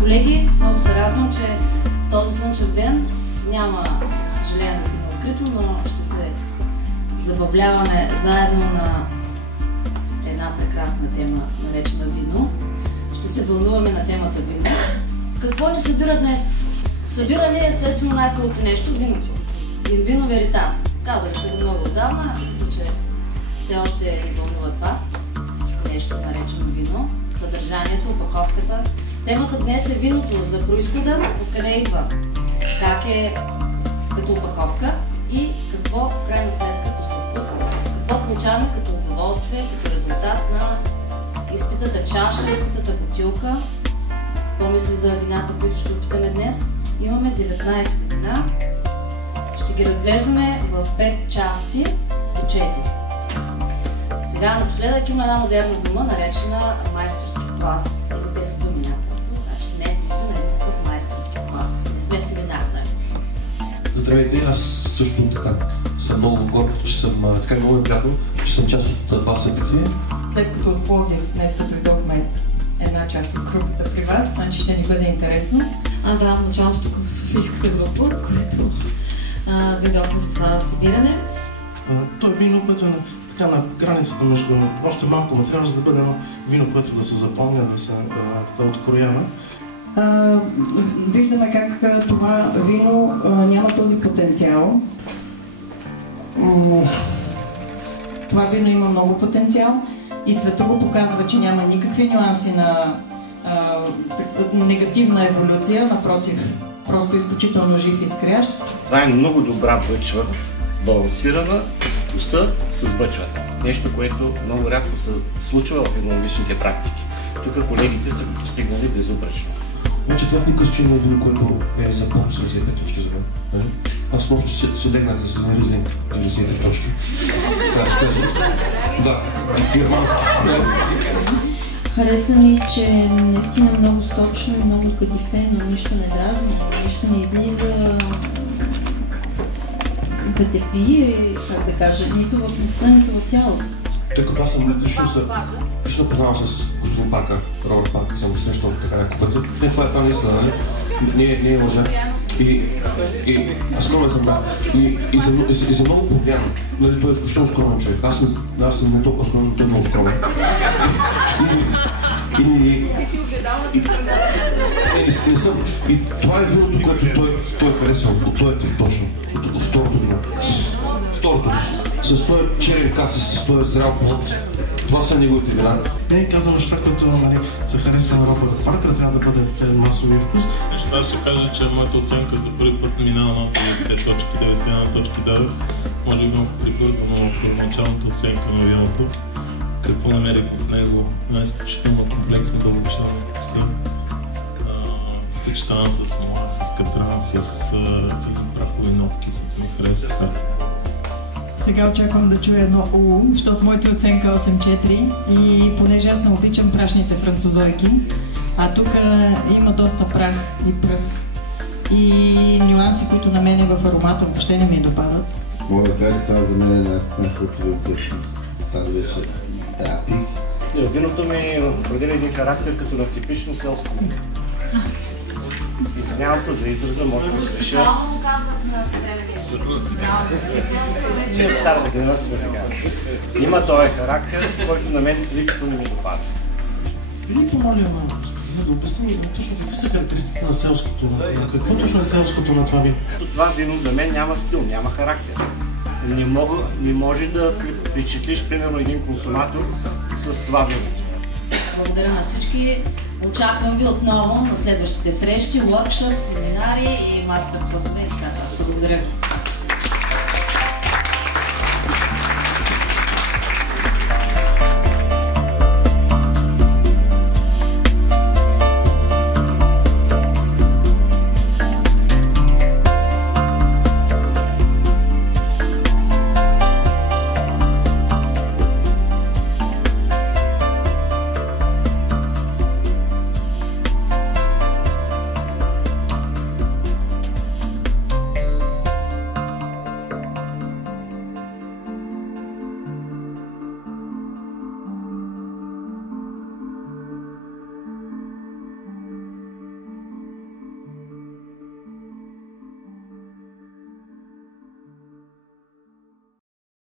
Колеги, много се радвам, че този слънчев ден няма, за съжаление, да сме открито, но ще се забавляваме заедно на една прекрасна тема, наречена вино. Ще се вълнуваме на темата вино. Какво ни събира днес? Събира ни естествено най-хубавото нещо – виното. In vino veritas. Казали се го много отдавна, мисля, че все още ни вълнува това нещо, наречено вино. Съдържанието, опаковката. Темата днес е виното, за произхода, откъде идва, как е като опаковка и какво в крайна сметка по вкус, какво получаваме като удоволствие, като резултат на изпитата чаша, изпитата бутилка, какво мисли за вината, които ще опитаме днес. Имаме 19 вина, ще ги разглеждаме в 5 части по 4. Сега напоследък има една модерна дума, наречена майсторски клас, или те са думи. Днес не сме на такъв майсторски клас. Не сме семинарни. Здравейте, аз също така съм много горд, че съм така много приятно, че съм част от това събитие. След като от Пловдив днес дойдохме една част от групата при вас, значи ще ни бъде интересно. Да, в началото тук на Софийската група, което дойдохме за това събиране. То е вино, което е на границата между още малко материал, за да бъде едно вино, което да се запомня, да се така откроява. Виждаме как това вино няма този потенциал. Това вино има много потенциал и цвета го показва, че няма никакви нюанси на негативна еволюция, напротив, просто изключително жив и скрящ. Това е много добра бъчва, балансирана вкуса с бъчвата. Нещо, което много рядко се случва в енологичните практики. Тук колегите са го постигнали безупречно. Значи това в никакъв случай не е вино, което е за под 75 точки за мен. Аз нощи се легнах да се нарезни 93 точки. Така да се каже. Да, и германски. Хареса ми, че наистина много сочно и много кадифено, нищо не дразни, нищо не излиза да те пие, как да кажа, нито в носа, нито в тялото. Тъй като аз съм лично познавам с господин Парка, Робърт Парка, съм го срещал така някакъв път. Това наистина, нали? Не е лъжа. И аз скромен съм, да. И за много проблем. Нали, той е изключително скромен човек. Аз съм не толкова скромен, но той е много скромен. И това е виното, което той харесва от този тип точно. От второто вино. С този черен каси, с този зрял плод. Това са неговите вина. Не казвам неща, които се харесва на Робърт Парка, трябва да бъде масови вкус. Аз ще кажа, че моята оценка за първи път минава на 50 точки, 91 точки дадох. Може би много прибързано в първоначалната оценка на виното. Какво намерих в него? Една изключително комплексна дълбочина на вкуса. Съчетана с смола, с катран, с прахови нотки, които ми харесаха. Сега очаквам да чуя едно УУ, защото моята оценка е 8,4 и понеже аз не обичам прашните французойки, а тук има доста прах и пръс и нюанси, които на мене в аромата въобще не ми допадат. Мога да кажа, това за мен е най-хубавото вино. Тази беше пих. Виното ми определя един характер като на типично селско вино. Извинявам се за израза, може да спеша. Специално казват на телевизия. Ние от старата генерация сме така. Има този характер, който на мен лично не ми допада. Виното, моля малко, да обясним точно какви са характеристики на селското. Какво точно е селското на това вино? Това вино за мен няма стил, няма характер. Не може да впечатлиш, примерно, един консуматор с това вино. Благодаря на всички. Очаквам ви отново на следващите срещи, workshop, семинари и мастер-класове и така. Благодаря.